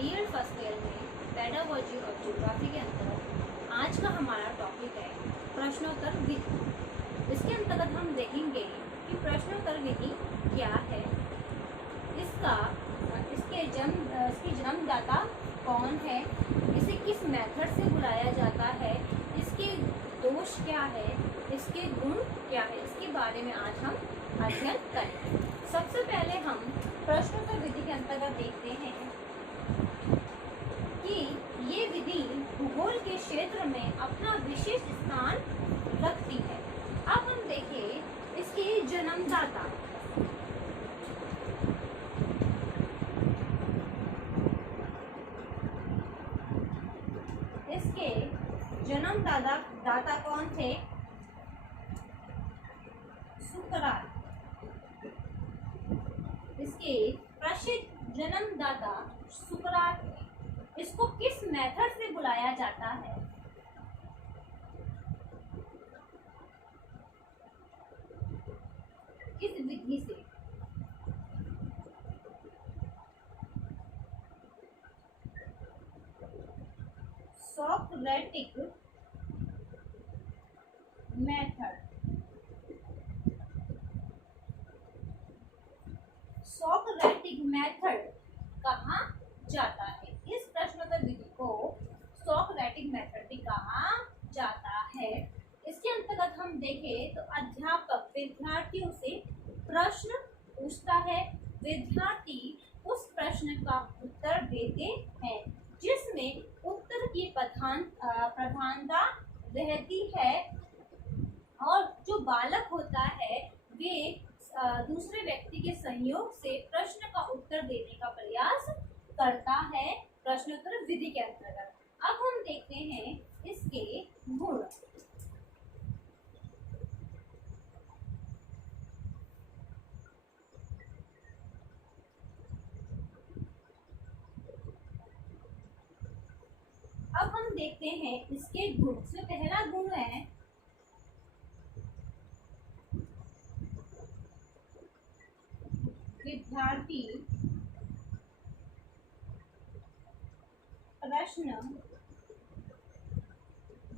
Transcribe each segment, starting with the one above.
BEd first year में pedagogy और geography के अंतर्गत आज का हमारा टॉपिक है प्रश्नोत्तर विधि। इसके अंतर्गत हम देखेंगे कि प्रश्नोत्तर विधि क्या है, इसकी जन्मदाता कौन है, इसे किस मेथड से बुलाया जाता है, इसके दोष क्या है, इसके गुण क्या है, इसके बारे में आज हम अध्ययन करेंगे। सबसे पहले हम प्रश्नोत्तर विधि के अंतर्गत देखते हैं कि ये विधि भूगोल के क्षेत्र में अपना विशिष्ट स्थान रखती है। अब हम देखें इसके जन्मदाता। इसके जन्मदाता कौन थे? सुकरात। इसके प्रसिद्ध जन्मदाता सुकरात है। इसको किस मेथड से बुलाया जाता है? किस विधि से? Socratic method. सोक्रेटिक मेथड कहा जाता है। इस प्रश्नोत्तर विधि को सोक्रेटिक मेथड भी कहा जाता है। इसके अंतर्गत हम देखें तो अध्यापक विद्यार्थियों से प्रश्न पूछता है, विद्यार्थी उस प्रश्न का उत्तर देते हैं जिसमें उत्तर की प्रधानता रहती है और जो बालक होता है वे दूसरे व्यक्ति के सहयोग से प्रश्न का उत्तर देने का प्रयास करता है प्रश्नोत्तर विधि के अंतर्गत। अब हम देखते हैं इसके गुण। अब हम देखते हैं इसके गुण। से पहला गुण है विद्यार्थी प्रश्न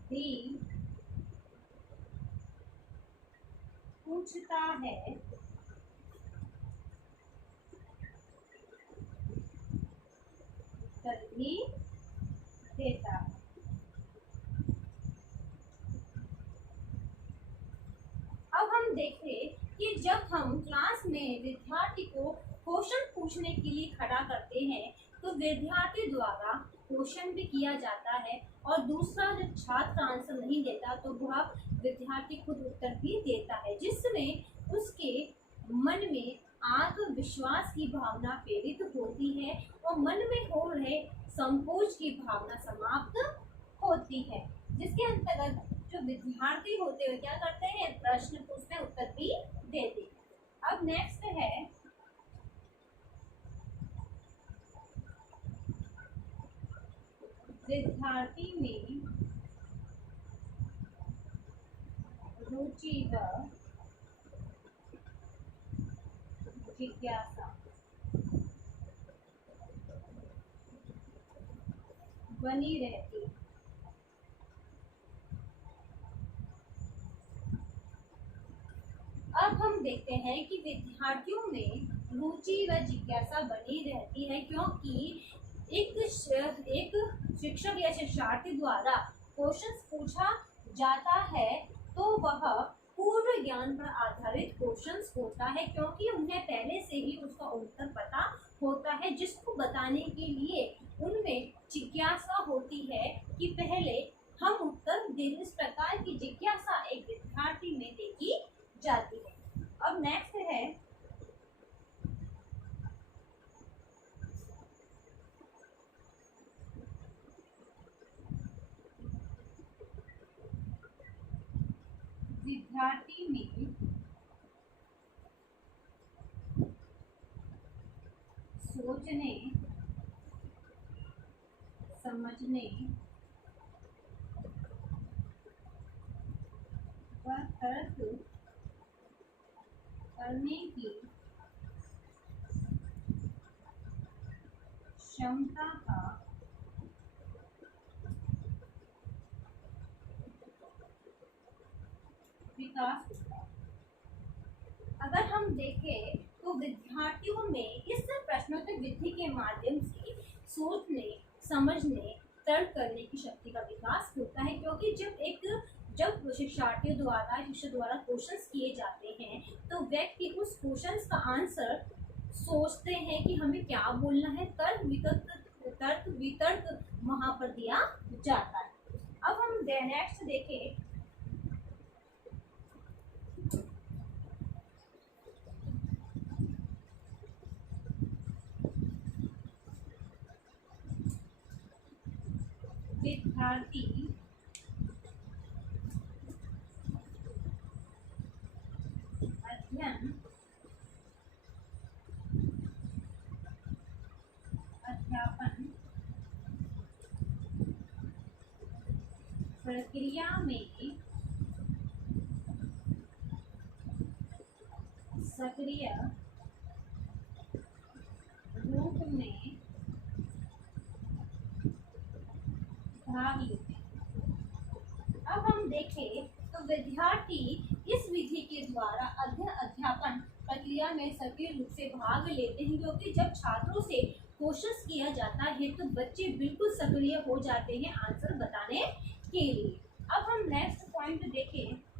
भी पूछता है उत्तर भी देता है। अब हम देखें कि जब हम क्लास में विद्यार्थी को क्वेश्चन पूछने के लिए खड़ा करते हैं तो विद्यार्थी द्वारा क्वेश्चन भी किया जाता है और दूसरा जब छात्र आंसर नहीं देता तो वह विद्यार्थी खुद उत्तर भी देता है, जिसमें उसके मन में आत्मविश्वास की भावना प्रेरित होती है और मन में हो रहे संकोच की भावना समाप्त होती है। जिसके अंतर्गत जो विद्यार्थी होते हुए क्या करते हैं, प्रश्न पूछते हैं, उत्तर भी देते हैं। अब नेक्स्ट है विद्यार्थी में रुचि व जिज्ञासा बनी रहती है। अब हम देखते हैं कि विद्यार्थियों में रुचि व जिज्ञासा बनी रहती है क्योंकि एक शिक्षक या शिक्षार्थी द्वारा क्वेश्चन पूछा जाता है तो वह पूर्व ज्ञान पर आधारित क्वेश्चंस होता है क्योंकि उन्हें पहले से ही उसका उत्तर पता होता है, जिसको बताने के लिए उनमें जिज्ञासा होती है कि पहले हम उत्तर दें। इस प्रकार की जिज्ञासा एक विद्यार्थी में देखी जाती है। अब नेक्स्ट है विद्यार्थी में सोचने समझने व तर्क करने की क्षमता का विकास होता है। अगर हम देखें तो विद्यार्थियों में इस प्रश्नोत्तर विधि के माध्यम से सोचने, समझने, तर्क करने की शक्ति का विकास होता है, क्योंकि जब शिक्षार्थियों द्वारा शिक्षक द्वारा क्वेश्चंस किए जाते हैं तो व्यक्ति उस क्वेश्चंस का आंसर सोचते हैं कि हमें क्या बोलना है, तर्क वितर्क वहां पर दिया जाता है। अब हम नेक्स्ट देखें विद्यार्थी अध्ययन अध्यापन प्रक्रिया में सक्रिय रूप में भाग लेते हैं। अब हम देखें तो विद्यार्थी इस विधि के द्वारा अध्ययन अध्यापन प्रक्रिया में सक्रिय रूप से भाग लेते हैं, क्योंकि जब छात्रों से क्वेश्चन किया जाता है तो बच्चे बिल्कुल सक्रिय हो जाते हैं आंसर बताने के लिए। अब हम नेक्स्ट पॉइंट देखें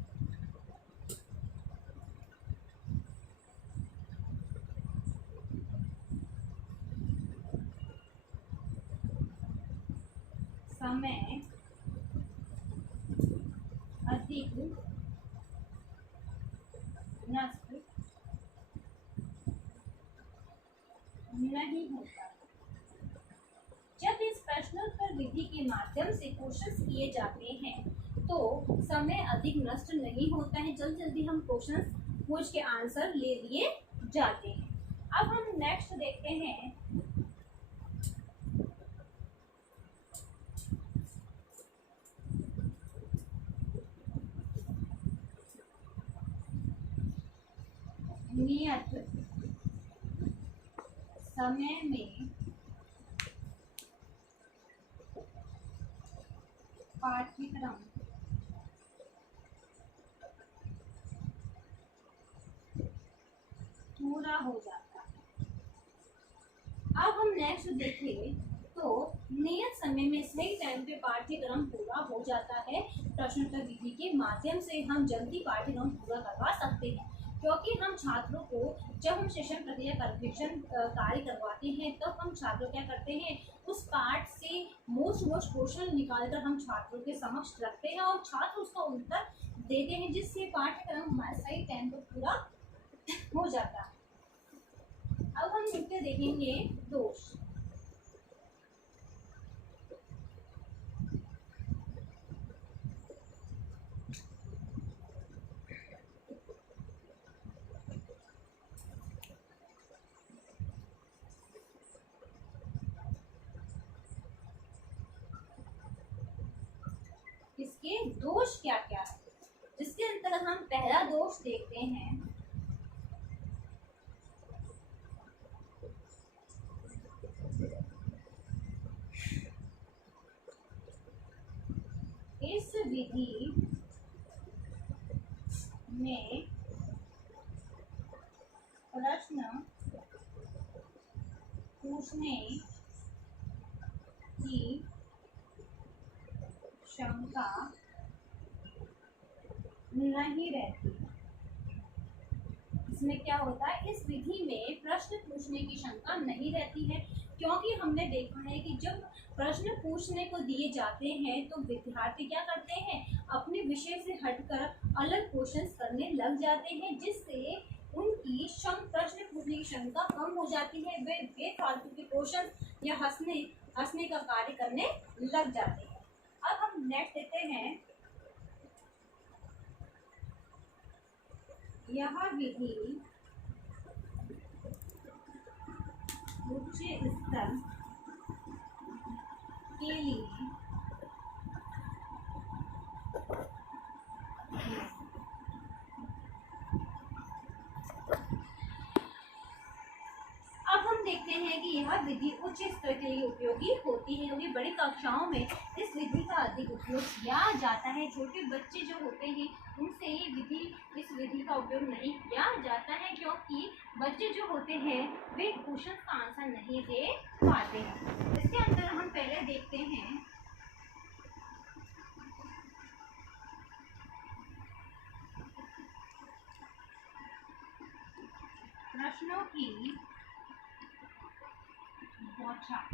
समय अधिक नष्ट नहीं होता। जब इस प्रश्नोत्तर विधि के माध्यम से क्वेश्चंस किए जाते हैं तो समय अधिक नष्ट नहीं होता है, जल्दी हम क्वेश्चंस पूछ के आंसर ले लिए जाते हैं। अब हम नेक्स्ट देखते हैं नियत समय में पाठ्यक्रम पूरा हो जाता है। अब हम नेक्स्ट देखें तो नियत समय में सही टाइम पे पाठ्यक्रम पूरा हो जाता है। प्रश्नोत्तर विधि के माध्यम से हम जल्दी पाठ्यक्रम पूरा करवा सकते हैं, क्योंकि हम छात्रों को जब हम शिक्षण प्रक्रिया सर्वेक्षण कार्य करवाते हैं तब तो हम छात्रों क्या करते हैं उस पाठ से मोस्ट क्वेश्चन निकालकर हम छात्रों के समक्ष रखते हैं और छात्र उसका उत्तर देते हैं, जिससे पाठ्यक्रम हमारा सही टाइम पर पूरा हो जाता है। अब हम नीचे देखेंगे दोष। इसके दोष क्या क्या है, जिसके अंतर्गत हम पहला दोष देखते हैं इस विधि में प्रश्न पूछने की क्षमता नहीं रहती। इसमें क्या होता है, इस विधि में प्रश्न पूछने की क्षमता नहीं रहती है, क्योंकि हमने देखा है कि जब प्रश्न पूछने को दिए जाते हैं तो विद्यार्थी क्या करते हैं अपने विषय से हटकर अलग क्वेश्चन करने लग जाते हैं, जिससे उनकी प्रश्न पूछने की क्षमता कम हो जाती है। वे बेफालतू के क्वेश्चन या हंसने का कार्य करने लग जाते हैं। अब हम नेक्स्ट देते हैं यह विधि उच्च स्तर के लिए अब हम देखते हैं कि यह विधि उच्च स्तर के लिए उपयोगी होती है, क्योंकि बड़ी कक्षाओं में इस विधि का अधिक उपयोग किया जाता है। छोटे बच्चे जो होते हैं उनसे इस विधि का उपयोग नहीं किया जाता है, क्योंकि बच्चे जो होते हैं वे क्वेश्चन का आंसर नहीं दे पाते हैं। इसके अंदर हम पहले देखते हैं प्रश्नों की बौछार।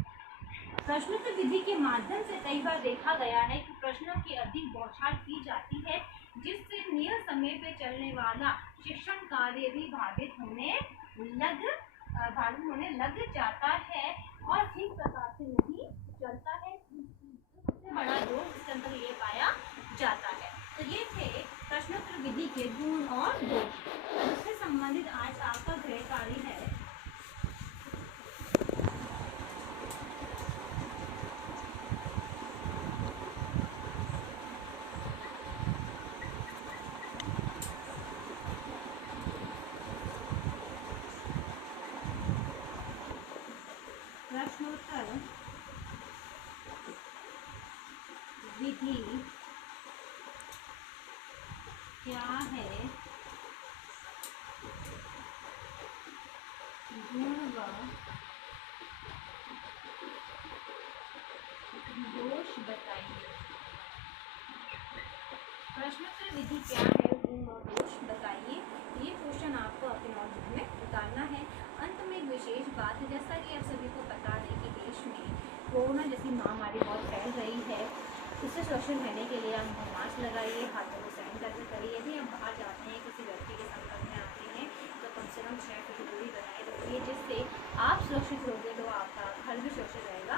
प्रश्नोत्तर विधि के माध्यम से कई बार देखा गया है कि प्रश्नों की अधिक बौछार की जाती है, जिससे नियत समय पे चलने वाला शिक्षण कार्य भी बाधित होने लग जाता है और ठीक प्रकार से नहीं चलता है। सबसे बड़ा दोष इसके अंदर ये पाया जाता है। तो ये थे प्रश्नोत्तर विधि के गुण और दोष। इससे संबंधित आज आपका गृह कार्य है प्रश्नोत्तर विधि क्या है, गुण व दोष बताइए। प्रश्नोत्तर विधि क्या है, गुण और दोष बताइए। ये क्वेश्चन आपको अपने नोटबुक में उतारना है। अंत में एक विशेष बात है, जैसा कि आप सभी को पता है कि देश में कोरोना जैसी महामारी बहुत फैल रही है। इससे सुरक्षित रहने के लिए आप मास्क लगाइए, हाथों को सैनिटाइजर करिए। यदि आप बाहर जाते हैं, किसी व्यक्ति के संपर्क में आते हैं तो कम से कम 6 फीट दूरी बनाए रखिए, जिससे आप सुरक्षित रहोगे तो आपका घर भी सुरक्षित रहेगा।